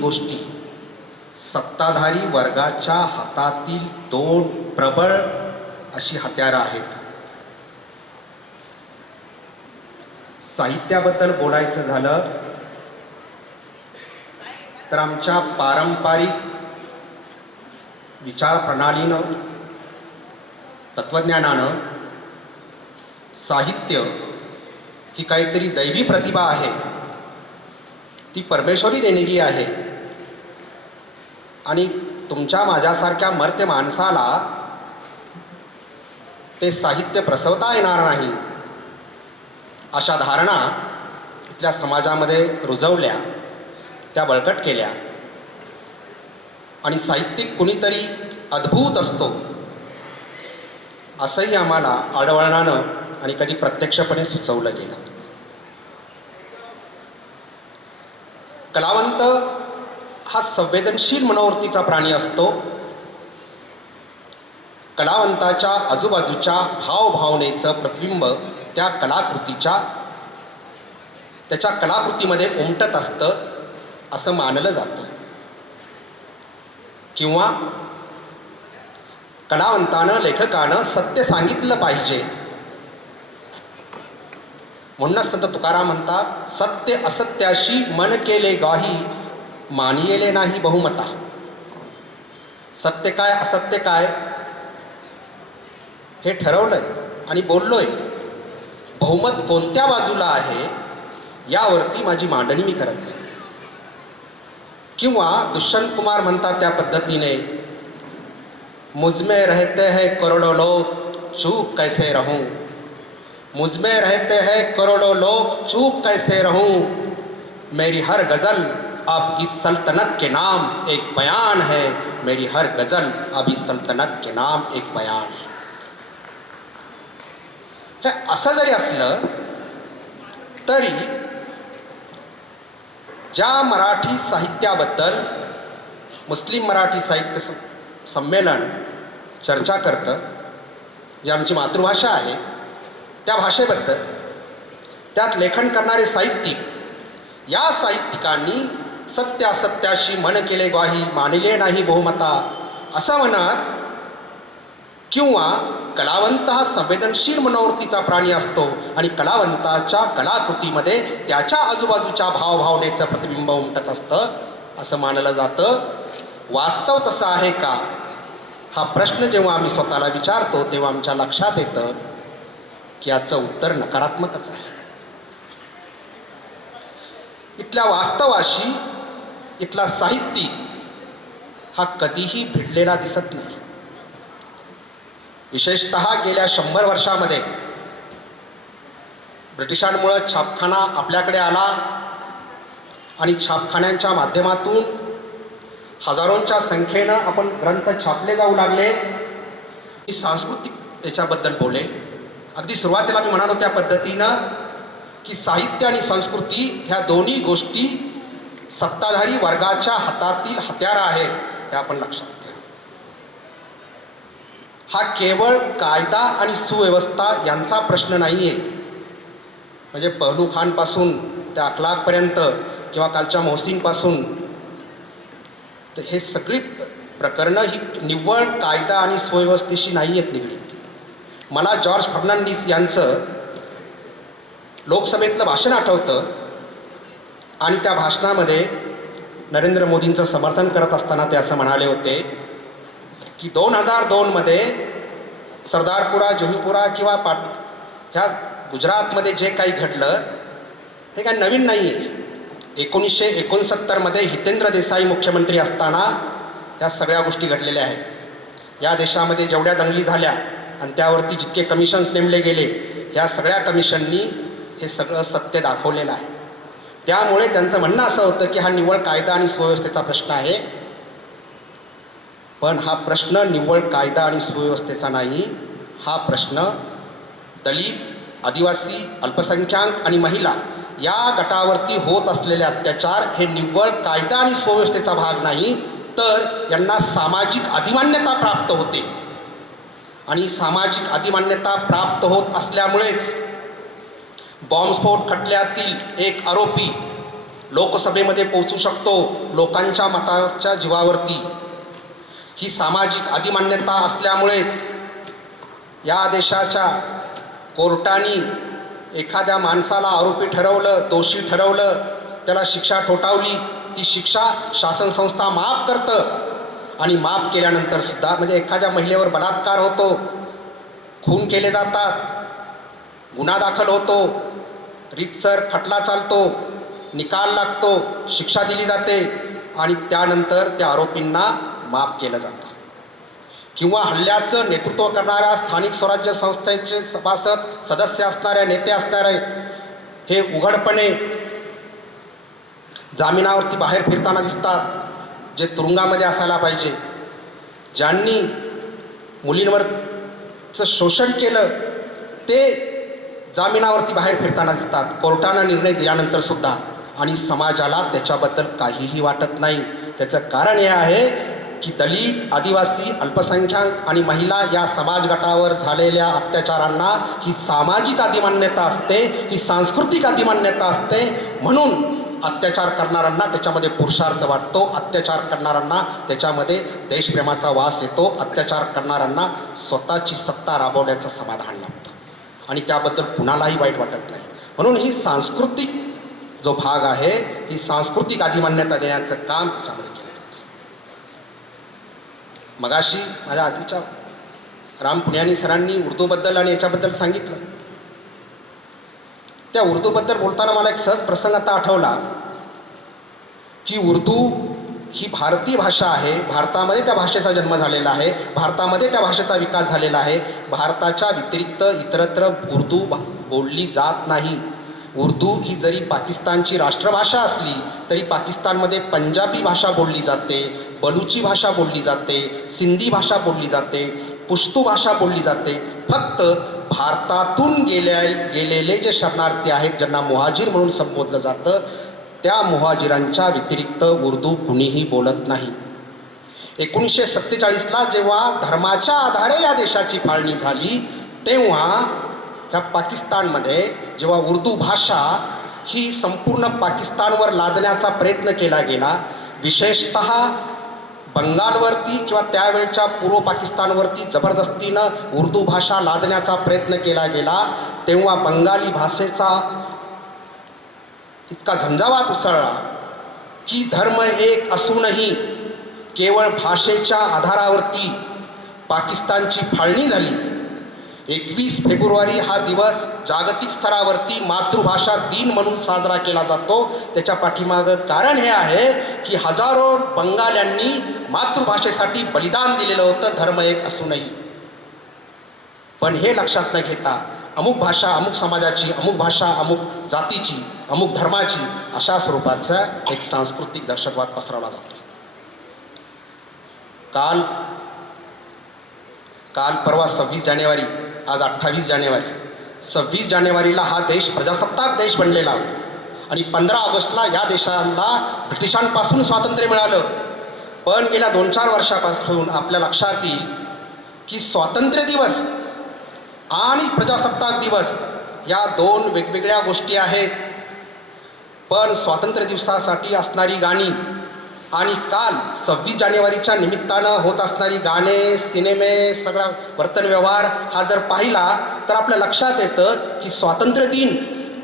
गोष्टी. सत्ताधारी वर्गाच्या हातातील दोन प्रबळ अशी हत्यारं आहेत. साहित्याबद्दल बोलायचं झालं तर आमच्या पारंपरिक विचार प्रणालीनं तत्वज्ञानानं साहित्य ही काहीतरी दैवी प्रतिभा आहे. ती परमेश्वरी देणगी आहे. आणि तुमच्या माझ्यासारख्या मर्त्य माणसाला ते साहित्य प्रसवता येणार नाही. अशा धारणा इथल्या समाजामध्ये रुजवल्या त्या बळकट केल्या. आणि साहित्यिक कुणीतरी अद्भुत असतो असंही आम्हाला आडवळणानं आणि कधी प्रत्यक्षपणे सुचवलं गेलं. कलावंत संवेदनशील मनोवृत्तीचा प्राणी असतो. कलावंताच्या आजूबाजूच्या भावभावनेचं प्रतिबिंब त्या कलाकृतीच्या त्याच्या कलाकृतीमध्ये उमटत असतं असं मानलं जातं. किंवा कलावंतानं लेखकानं सत्य सांगितलं पाहिजे. म्हणूनच संत तुकाराम म्हणतात सत्य असत्याशी मन केले गाही मानियेले नाही बहुमता. सत्य काय असत्य काय? हे ठरवलंय आणि बोललोय. बहुमत कोणत्या बाजूला आहे यावरती माझी मांडणी मी करत नाही. किंवा दुष्यंत कुमार म्हणतात त्या पद्धतीने मुझमे रहते है करोडो लोक चूप कैसे रहूं? मुझमे रहते है करोडो लोक चूप कैसे रहूं? मेरी हर गज़ल अब इस सल्तनत के नाम एक बयान है। मेरी हर गज़ल अब इस सल्तनत के नाम एक बयान है। हे असं जरी असलं तरी ज्या मराठी साहित्याबद्दल मुस्लिम मराठी साहित्य संमेलन चर्चा करतं जी आमची मातृभाषा आहे त्या भाषेबद्दल त्यात लेखन करणारे साहित्यिक या साहित्यिकांनी सत्यासत्याशी मन केले ग्वाही मानिले नाही बहुमता. असं म्हणत किंवा कलावंत हा संवेदनशील मनोवृत्तीचा प्राणी असतो आणि कलावंताच्या कलाकृतीमध्ये त्याच्या आजूबाजूच्या भावभावनेचं प्रतिबिंब उमटत असतं असं मानलं जातं. वास्तव तसं आहे का? हा प्रश्न जेव्हा आम्ही स्वतःला विचारतो तेव्हा आमच्या लक्षात येतं की याचं उत्तर नकारात्मकच आहे. इथल्या वास्तवाशी इथला साहित्यिक हा कधीही भिडलेला दिसत नाही. विशेषत गेल्या शंभर वर्षामध्ये. ब्रिटिशांमुळं छापखाना आपल्याकडे आला आणि छापखान्यांच्या माध्यमातून हजारोंच्या संख्येनं आपण ग्रंथ छापले जाऊ लागले. मी सांस्कृतिक याच्याबद्दल बोलेल अगदी सुरुवातीला मी म्हणालो त्या पद्धतीनं की साहित्य आणि संस्कृती ह्या दोन्ही गोष्टी सत्ताधारी वर्गाच्या हातातील हत्यारं आहेत हे आपण लक्षात घ्या. हा केवळ कायदा आणि सुव्यवस्था यांचा प्रश्न नाही आहे म्हणजे पहलू खानपासून त्या अखलाकपर्यंत किंवा कालच्या मोहसिनपासून. तर हे सगळी प्रकरणं ही निव्वळ कायदा आणि सुव्यवस्थेशी नाही आहेत निगडीत. मला जॉर्ज फर्नांडिस यांचं लोकसभेतलं भाषण आठवतं. आणि त्या भाषणामध्ये नरेंद्र मोदींचं समर्थन करत असताना ते असं म्हणाले होते की दोन हजार दोनमध्ये सरदारपुरा जोहीपुरा किंवा पाट ह्या गुजरातमध्ये जे काही घडलं हे काय नवीन नाही आहे एकोणीसशे एकोणसत्तरमध्ये हितेंद्र देसाई मुख्यमंत्री असताना ह्या सगळ्या गोष्टी घडलेल्या आहेत. या देशामध्ये जेवढ्या दंगली झाल्या आणि त्यावरती जितके कमिशन्स नेमले गेले ह्या सगळ्या कमिशननी हे सगळं सत्य दाखवलेलं आहे. त्यामुळे त्यांचं म्हणणं असं होतं की हा निव्वळ कायदा आणि सुव्यवस्थेचा प्रश्न आहे. पण हा प्रश्न निव्वळ कायदा आणि सुव्यवस्थेचा नाही. हा प्रश्न दलित आदिवासी अल्पसंख्याक आणि महिला या गटावरती होत असलेले अत्याचार हे निव्वळ कायदा आणि सुव्यवस्थेचा भाग नाही तर यांना सामाजिक अधिमान्यता प्राप्त होते. आणि सामाजिक अधिमान्यता प्राप्त होत असल्यामुळेच बॉम्बस्फोट खटल्यातील एक आरोपी लोकसभेमध्ये पोहोचू शकतो लोकांच्या मताच्या जीवावरती. ही सामाजिक अधिमान्यता असल्यामुळेच या देशाच्या कोर्टानी एखाद्या माणसाला आरोपी ठरवलं दोषी ठरवलं त्याला शिक्षा ठोठावली ती शिक्षा शासन संस्था माफ करतं आणि माफ केल्यानंतर सुद्धा म्हणजे एखाद्या महिलेवर बलात्कार होतो खून केले जातात गुन्हा दाखल होतो रीतसर खटला चालतो निकाल लागतो शिक्षा दिली जाते आणि त्यानंतर त्या आरोपींना माफ केलं जातं. किंवा हल्ल्याचं नेतृत्व करणाऱ्या स्थानिक स्वराज्य संस्थेचे सभासद सदस्य असणाऱ्या नेते असणारे हे उघडपणे जामिनावरती बाहेर फिरताना दिसतात जे तुरुंगामध्ये असायला पाहिजे. ज्यांनी मुलींवरचं शोषण केलं ते जामिनावरती बाहेर फिरताना दिसतात. कोर्टानं निर्णय दिल्यानंतर सुद्धा. आणि समाजाला त्याच्याबद्दल काहीही वाटत नाही. त्याचं कारण हे आहे की दलित आदिवासी अल्पसंख्याक आणि महिला या समाज गटावर झालेल्या अत्याचारांना ही सामाजिक अधिमान्यता असते ही सांस्कृतिक अधिमान्यता असते. म्हणून अत्याचार करणाऱ्यांना त्याच्यामध्ये पुरुषार्थ वाटतो. अत्याचार करणाऱ्यांना त्याच्यामध्ये देशप्रेमाचा वास येतो. अत्याचार करणाऱ्यांना स्वतःची सत्ता राबवण्याचं समाधान लाभतं. आणि त्याबद्दल कुणालाही वाईट वाटत नाही. म्हणून ही सांस्कृतिक जो भाग आहे ही सांस्कृतिक अधिमान्यता देण्याचं काम त्याच्यामध्ये केलं जातं. मगाशी माझ्या आधीच्या राम पुण्यानी सरांनी उर्दूबद्दल आणि याच्याबद्दल सांगितलं. त्या उर्दूबद्दल बोलताना मला एक सहज प्रसंग आता आठवला की उर्दू ही भारतीय भाषा आहे. भारतामध्ये त्या भाषेचा जन्म झालेला आहे. भारतामध्ये त्या भाषेचा विकास झालेला आहे. भारताच्या व्यतिरिक्त इतरत्र उर्दू भा- बोलली जात नाही. उर्दू ही जरी पाकिस्तानची राष्ट्रभाषा असली तरी पाकिस्तानमध्ये पंजाबी भाषा बोलली जाते बलुची भाषा बोलली जाते सिंधी भाषा बोलली जाते पुश्तू भाषा बोलली जाते. फक्त भारतातून गेल्या गेलेले जे शरणार्थी आहेत ज्यांना मुहाजीर म्हणून संबोधलं जातं त्या मुहाजिरांच्या व्यतिरिक्त उर्दू कुणीही बोलत नाही. एकोणीसशे सत्तेचाळीसला जेव्हा धर्माच्या आधारे या देशाची फाळणी झाली तेव्हा ह्या पाकिस्तानमध्ये जेव्हा उर्दू भाषा ही संपूर्ण पाकिस्तानवर लादण्याचा प्रयत्न केला गेला विशेषत बंगालवरती किंवा त्यावेळच्या पूर्व पाकिस्तानवरती जबरदस्तीनं उर्दू भाषा लादण्याचा प्रयत्न केला गेला तेव्हा बंगाली भाषेचा इतका झंझावात उसळला की धर्म एक असूनही केवळ भाषेच्या आधारावरती पाकिस्तानची फाळणी झाली. एकवीस फेब्रुवारी हा दिवस जागतिक स्तरावरती मातृभाषा दिन म्हणून साजरा केला जातो. त्याच्या पाठीमागं कारण हे आहे की हजारो बंगाल्यांनी मातृभाषेसाठी बलिदान दिलेलं होतं धर्म एक असूनही. पण हे लक्षात न घेता अमुक भाषा अमुक समाजाची अमुक भाषा अमुक जातीची अमुक धर्माची अशा स्वरूपाचा एक सांस्कृतिक दहशतवाद पसरवला जातो. काल काल परवा सव्वीस जानेवारी आज अठ्ठावीस जानेवारी. सव्वीस जानेवारीला हा देश प्रजासत्ताक देश बनलेला होता. आणि पंधरा ऑगस्टला या देशाला ब्रिटिशांपासून स्वातंत्र्य मिळालं. पण गेल्या दोन चार वर्षापासून आपल्या लक्षात येईल की स्वातंत्र्य दिवस आणि प्रजासत्ताक दिवस या दोन वेगवेगळ्या गोष्टी आहेत. पण स्वातंत्र्य दिवसासाठी असणारी गाणी आणि काल सव्वीस जानेवारीच्या निमित्तानं होत असणारी गाणे सिनेमे सगळा वर्तन व्यवहार हा जर पाहिला तर आपल्या लक्षात येतं की स्वातंत्र्य दिन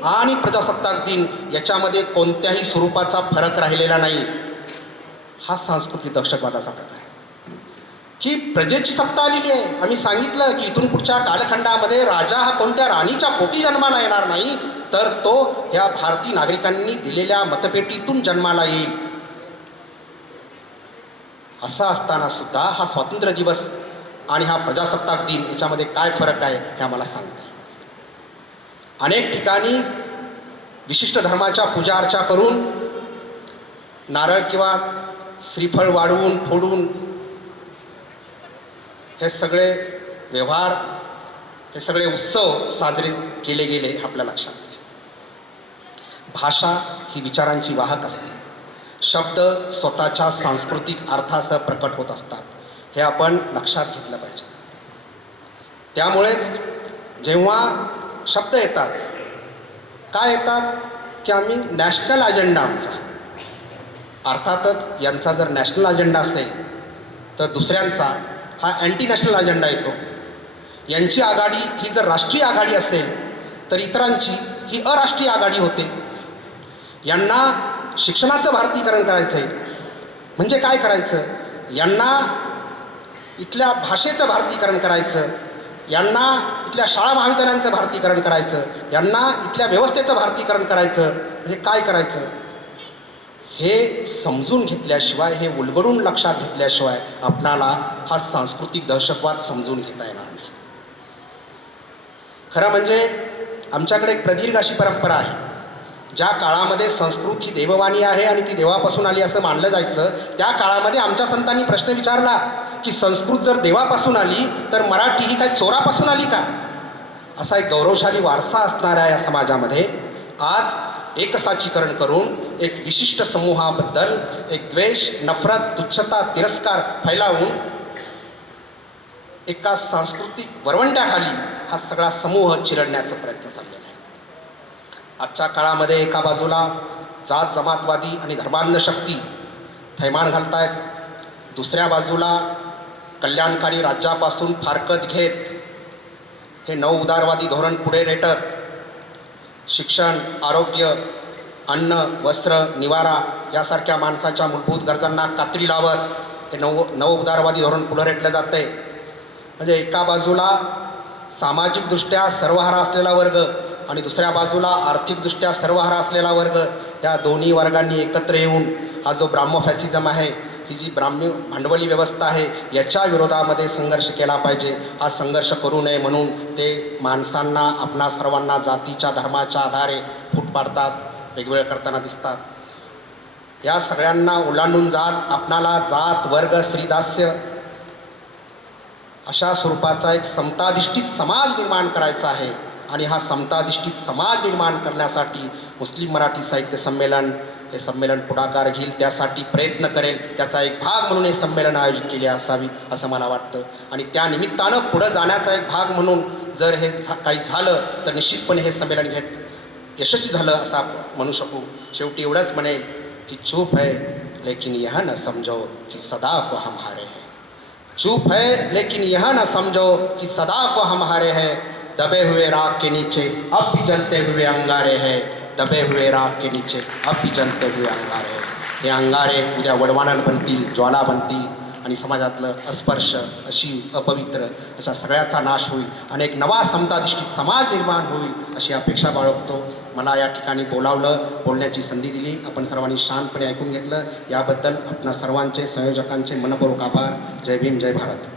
आणि प्रजासत्ताक दिन याच्यामध्ये कोणत्याही स्वरूपाचा फरक राहिलेला नाही. हा सांस्कृतिक दहशतवादाचा प्रकार आहे. की प्रजेची सत्ता आलेली आहे. आम्ही सांगितलं की इथून पुढच्या कालखंडामध्ये राजा हा कोणत्या राणीच्या पोटी जन्माला येणार नाही तर तो ह्या भारतीय नागरिकांनी दिलेल्या मतपेटीतून जन्माला येईल. असं असताना सुद्धा हा स्वातंत्र्य दिवस आणि हा प्रजासत्ताक दिन याच्यामध्ये काय फरक आहे हे आम्हाला सांगते अनेक ठिकाणी विशिष्ट धर्माच्या पूजा अर्चा करून नारळ किंवा श्रीफळ वाढवून फोडून हे सगळे व्यवहार हे सगळे उत्सव साजरे केले गेले हे आपल्या लक्षात. भाषा ही विचारांची वाहक असते. शब्द स्वतःच्या सांस्कृतिक अर्थासह प्रकट होत असतात हे आपण लक्षात घेतलं पाहिजे. त्यामुळेच जेव्हा शब्द येतात काय येतात? की आम्ही नॅशनल अजेंडा आमचा. अर्थातच यांचा जर नॅशनल अजेंडा असेल तर दुसऱ्यांचा हा अँटी नॅशनल अजेंडा येतो. यांची आघाडी ही जर राष्ट्रीय आघाडी असेल तर इतरांची ही अराष्ट्रीय आघाडी होते. यांना शिक्षणाचं भारतीकरण करायचं आहे म्हणजे काय करायचं? यांना इथल्या भाषेचं भारतीकरण करायचं. यांना इथल्या शाळा महाविद्यालयांचं भारतीकरण करायचं. यांना इथल्या व्यवस्थेचं भारतीकरण करायचं. म्हणजे काय करायचं? हे समजून घेतल्याशिवाय हे उलगडून लक्षात घेतल्याशिवाय आपणाला हा सांस्कृतिक दहशतवाद समजून घेता येणार नाही. खरं म्हणजे आमच्याकडे एक प्रदीर्घ अशी परंपरा आहे. ज्या काळामध्ये संस्कृत ही देववाणी आहे आणि ती देवापासून आली असं मानलं जायचं त्या काळामध्ये आमच्या संतांनी प्रश्न विचारला की संस्कृत जर देवापासून आली तर मराठी ही काय चोरापासून आली का? असा एक गौरवशाली वारसा असणाऱ्या या समाजामध्ये. आज एकसाचीकरण करून एक विशिष्ट समूहाबद्दल एक द्वेष नफरत तुच्छता तिरस्कार फैलावून एका सांस्कृतिक वरवंट्याखाली हा सगळा समूह चिरडण्याचा प्रयत्न चाललेला आहे. आजच्या काळामध्ये एका बाजूला जात जमातवादी आणि धर्मांध शक्ती थैमान घालतायत. दुसऱ्या बाजूला कल्याणकारी राज्यापासून फारकत घेत हे नऊ उदारवादी धोरण पुढे रेटत शिक्षण आरोग्य अन्न वस्त्र निवारा यासारख्या माणसाच्या मूलभूत गरजांना कात्री लावत हे नव नवउदारवादी धोरण पुढे रेटलं आहे म्हणजे एका बाजूला सामाजिकदृष्ट्या सर्वहारा असलेला वर्ग आणि दुसऱ्या बाजूला आर्थिकदृष्ट्या सर्वहारा असलेला वर्ग या दोन्ही वर्गांनी एकत्र येऊन हा जो ब्राह्म फॅसिझम आहे ही जी ब्राह्मी भांडवली व्यवस्था आहे याच्या विरोधामध्ये संघर्ष केला पाहिजे. हा संघर्ष करू नये म्हणून ते माणसांना आपणा सर्वांना जातीच्या धर्माच्या आधारे फूट पाडतात. वेगवेगळ्या करताना दिसतात. या सगळ्यांना ओलांडून जात आपणाला जात वर्ग स्त्रीदास्य अशा स्वरूपाचा एक समताधिष्ठित समाज निर्माण करायचा आहे. आणि हा समताधिष्ठित समाज निर्माण करण्यासाठी मुस्लिम मराठी साहित्य संमेलन हे संमेलन पुढाकार घेईल त्यासाठी प्रयत्न करेल त्याचा एक भाग म्हणून हे संमेलन आयोजित केले असावी असं मला वाटतं. आणि त्या निमित्तानं पुढं जाण्याचा एक भाग म्हणून जर हे झा- काही झालं तर निश्चितपणे हे संमेलन घेत यशस्वी झालं असं आपण म्हणू शकू. शेवटी एवढंच म्हणेल की चूप है लेकिन यह न समजो की सदा को हम हारे हैं. चूप है लेकिन यह न समझो कि सदा को हम हारे हैं. दबे हुए राग के नीचे अब भी जलते हुए अंगारे हैं. दबे हुए राग के नीचे अब भी जलते हुए अंगारे हैं. हे अंगारे उद्या वडवाणन बनतील ज्वाला बनतील आणि समाजातलं अस्पर्श अशीव अपवित्र अशा सगळ्याचा नाश होईल. आणि एक नवा समताधिष्ठित समाज निर्माण होईल अशी अपेक्षा बाळगतो. मला या ठिकाणी बोलावलं बोलण्याची संधी दिली. आपण सर्वांनी शांतपणे ऐकून घेतलं. याबद्दल आपणा सर्वांचे संयोजकांचे मनपूर्वक आभार. जय भीम जय भारत.